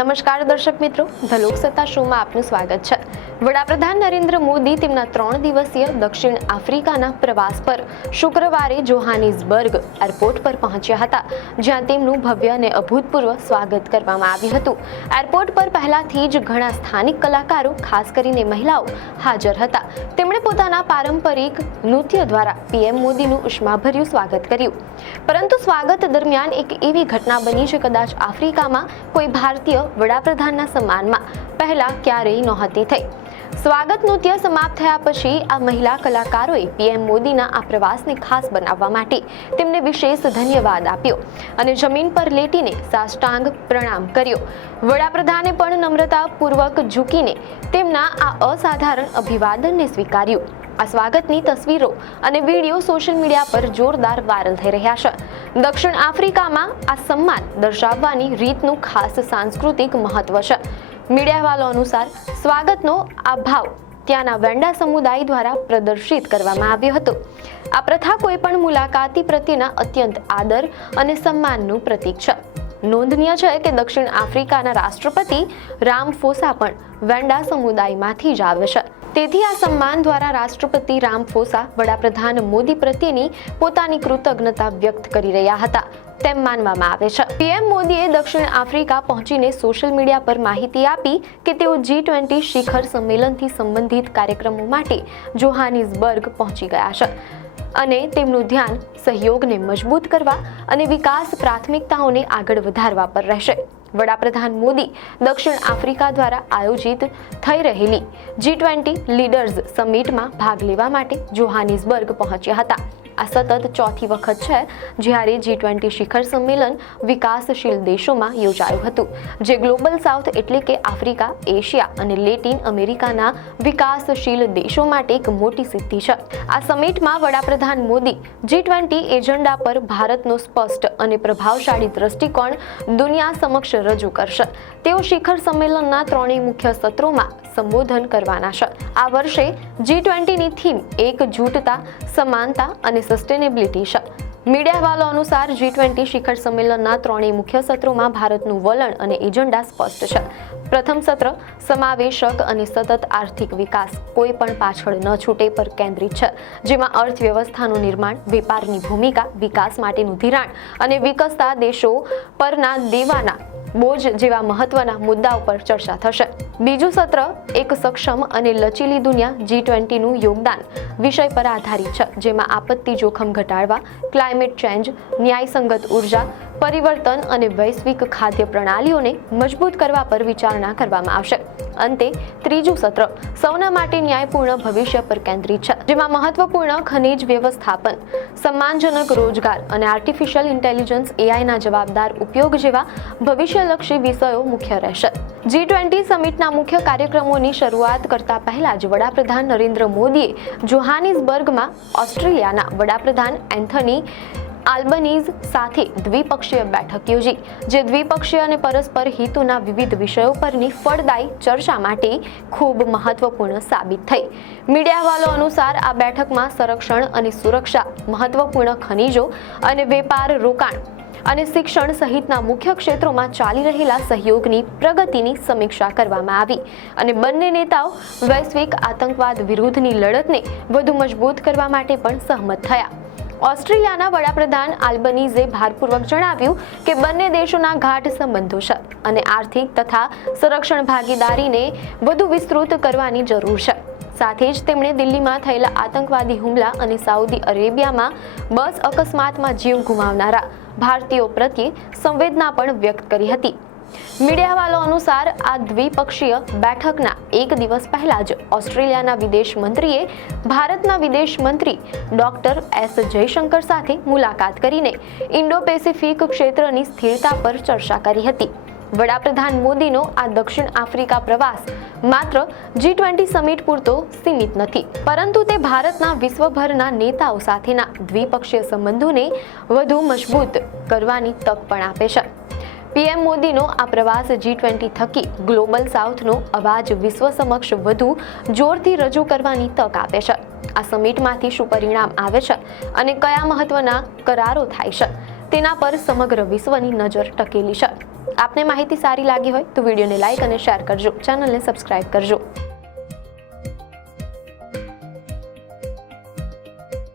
નમસ્કાર દર્શક મિત્રો, ધ લોકસત્તા શોમાં આપનું સ્વાગત છે। વડાપ્રધાન નરેન્દ્ર મોદી તેમના 3 દિવસીય દક્ષિણ આફ્રિકાના પ્રવાસ પર શુક્રવારે જોહાનિસબર્ગ એરપોર્ટ પર પહોંચ્યા હતા, જ્યાં તેમનું ભવ્ય અને અભૂતપૂર્વ સ્વાગત કરવામાં આવ્યું હતું। એરપોર્ટ પર પહેલાથી જ ઘણા સ્થાનિક કલાકારો, ખાસ કરીને મહિલાઓ હાજર હતા। તેમણે પોતાના પારંપરિક નૃત્ય દ્વારા પીએમ મોદીનું ઉષ્માભર્યું સ્વાગત કર્યું, પરંતુ સ્વાગત દરમિયાન એક એવી ઘટના બની જે કદાચ આફ્રિકામાં કોઈ ભારતીય વડાપ્રધાનના સન્માનમાં પહેલા ક્યારેય નહોતી થઈ। સ્વાગત નૃત્ય સમાપ્ત થયા પછી આ મહિલા કલાકારોએ પીએમ મોદીના આ પ્રવાસને ખાસ બનાવવા માટે તેમને વિશેષ ધન્યવાદ આપ્યો અને જમીન પર લેટીને સાષ્ટાંગ પ્રણામ કર્યો। વડાપ્રધાને પણ નમ્રતાપૂર્વક ઝૂકીને તેમના આ અસાધારણ અભિવાદનને સ્વીકાર્યું। આ સ્વાગતની તસવીરો અને વિડીયો સોશિયલ મીડિયા પર જોરદાર વાયરલ થઈ રહ્યા છે। દક્ષિણ આફ્રિકામાં આ સન્માન દર્શાવવાની રીતનું ખાસ સાંસ્કૃતિક મહત્વ છે। મીડિયા અહેવાલો અનુસાર સ્વાગતનો આ ભાવ ત્યાંના વેન્ડા સમુદાય દ્વારા પ્રદર્શિત કરવામાં આવ્યો હતો। આ પ્રથા કોઈ પણ મુલાકાતી પ્રત્યેના અત્યંત આદર અને સન્માનનું પ્રતીક છે। નોંધનીય છે કે દક્ષિણ આફ્રિકાના રાષ્ટ્રપતિ રામફોસા પણ વેન્ડા સમુદાયમાંથી જ આવે છે। તેથી આ સન્માન દ્વારા રાષ્ટ્રપતિ રામફોસા વડાપ્રધાન મોદી પ્રત્યેની પોતાની કૃતજ્ઞતા વ્યક્ત કરી રહ્યા હતા તેમ માનવામાં આવે છે। પીએમ મોદીએ દક્ષિણ આફ્રિકા પહોંચીને સોશિયલ મીડિયા પર માહિતી આપી કે તેઓ G20 શિખર સંમેલનથી સંબંધિત કાર્યક્રમો માટે જોહાનિસબર્ગ પહોંચી ગયા છે અને તેમનું ધ્યાન સહયોગને મજબૂત કરવા અને વિકાસ પ્રાથમિકતાઓને આગળ વધારવા પર રહેશે। વડાપ્રધાન મોદી દક્ષિણ આફ્રિકા દ્વારા આયોજિત થઈ રહેલી G20 લીડર્સ સમિટમાં ભાગ લેવા માટે જોહાનિસબર્ગ પહોંચ્યા હતા। આ સતત ચોથી વખત છે જ્યારે G20 શિખર સંમેલન વિકાસશીલ દેશોમાં યોજાયું હતું, જે ગ્લોબલ સાઉથ એટલે કે આફ્રિકા, એશિયા અને લેટિન અમેરિકાના વિકાસશીલ દેશો માટે એક મોટી સિદ્ધિ છે। આ સમિટમાં વડાપ્રધાન મોદી G20 એજન્ડા પર ભારતનો સ્પષ્ટ અને પ્રભાવશાળી દ્રષ્ટિકોણ દુનિયા સમક્ષ રજૂ કરશે। તેઓ શિખર સંમેલનના 3 મુખ્ય સત્રોમાં સંબોધન કરવાના છે। આ વર્ષે G20ની થીમ એકજૂટતા, સમાનતા અને સસ્ટેનેબિલિટી છે। મીડિયા અહેવાલો અનુસાર G20 શિખર સંમેલનના 3 મુખ્ય સત્રોમાં ભારતનું વલણ અને એજન્ડા સ્પષ્ટ છે। પ્રથમ સત્ર સમાવેશક અને સતત આર્થિક વિકાસ, કોઈ પણ પાછળ ન છૂટે પર કેન્દ્રિત છે, જેમાં અર્થવ્યવસ્થાનું નિર્માણ, વેપારની ભૂમિકા, વિકાસ માટેનું ધિરાણ અને વિકસતા દેશો પરના દેવાના બોજ જેવા મહત્વના મુદ્દાઓ પર ચર્ચા થશે। બીજું સત્ર એક સક્ષમ અને લચીલી દુનિયા G20નું યોગદાન વિષય પર આધારિત છે, જેમાં આપત્તિ જોખમ ઘટાડવા, ક્લાઇમેટ ચેન્જ, ન્યાયસંગત ઉર્જા પરિવર્તન અને વૈશ્વિક ખાદ્ય પ્રણાલીઓને મજબૂત કરવા પર વિચારણા કરવામાં આવશે। અંતે ત્રીજું સત્ર સૌના માટે ન્યાયપૂર્ણ ભવિષ્ય પર કેન્દ્રિત છે, જેમાં મહત્વપૂર્ણ ખનિજ વ્યવસ્થાપન, સન્માનજનક રોજગાર અને આર્ટિફિશિયલ ઇન્ટેલિજન્સ AIના જવાબદાર ઉપયોગ જેવા ભવિષ્યલક્ષી વિષયો મુખ્ય રહેશે। G20 સમિટના મુખ્ય કાર્યક્રમોની શરૂઆત કરતા પહેલા જ વડાપ્રધાન નરેન્દ્ર મોદીએ જોહાનિસબર્ગમાં ઓસ્ટ્રેલિયાના વડાપ્રધાન એન્થની આલ્બનીઝ સાથે દ્વિપક્ષીય બેઠક યોજી, જે દ્વિપક્ષીય અને પરસ્પર હિતોના વિવિધ વિષયો પરની ફળદાયી ચર્ચા માટે ખૂબ મહત્વપૂર્ણ સાબિત થઈ। મીડિયા અહેવાલો અનુસાર આ બેઠકમાં સંરક્ષણ અને સુરક્ષા, મહત્વપૂર્ણ ખનિજો અને વેપાર, રોકાણ અને શિક્ષણ સહિતના મુખ્ય ક્ષેત્રોમાં ચાલી રહેલા સહયોગની પ્રગતિની સમીક્ષા કરવામાં આવી અને બંને નેતાઓ વૈશ્વિક આતંકવાદ વિરુદ્ધની લડતને વધુ મજબૂત કરવા માટે પણ સહમત થયા। ઓસ્ટ્રેલિયાના વડાપ્રધાન આલ્બનીઝે ભારપૂર્વક જણાવ્યું કે બંને દેશોના ગાઢ સંબંધો છે અને આર્થિક તથા સંરક્ષણ ભાગીદારીને વધુ વિસ્તૃત કરવાની જરૂર છે। સાથે જ તેમણે દિલ્હીમાં થયેલા આતંકવાદી હુમલા અને સાઉદી અરેબિયામાં બસ અકસ્માતમાં જીવ ગુમાવનારા ભારતીયો પ્રત્યે સંવેદના પણ વ્યક્ત કરી હતી। મીડિયા અહેવાલો અનુસાર આ દ્વિપક્ષીય બેઠકના એક દિવસ પહેલા જ ઓસ્ટ્રેલિયાના વિદેશ મંત્રીએ ભારતના વિદેશ મંત્રી ડોક્ટર S જયશંકર સાથે મુલાકાત કરીને ઇન્ડો પેસિફિક ક્ષેત્રની સ્થિરતા પર ચર્ચા કરી હતી। વડાપ્રધાન મોદીનો આ દક્ષિણ આફ્રિકા પ્રવાસ માત્ર G20 સમિટ પૂરતો સીમિત નથી, પરંતુ તે ભારતના વિશ્વભરના નેતાઓ સાથેના દ્વિપક્ષીય સંબંધોને વધુ મજબૂત કરવાની તક પણ આપે છે। પીએમ મોદીનો આ પ્રવાસ G20 થકી ગ્લોબલ સાઉથનો અવાજ વિશ્વ સમક્ષ વધુ જોરથી રજૂ કરવાની તક આપે છે। આ સમિટમાંથી શું પરિણામ આવે છે અને કયા મહત્વના કરારો થાય છે તેના પર સમગ્ર વિશ્વની નજર ટકેલી છે. આપને માહિતી સારી લાગી હોય તો વિડીયોને લાઇક અને શેર કરજો, ચેનલને સબસ્ક્રાઇબ કરજો.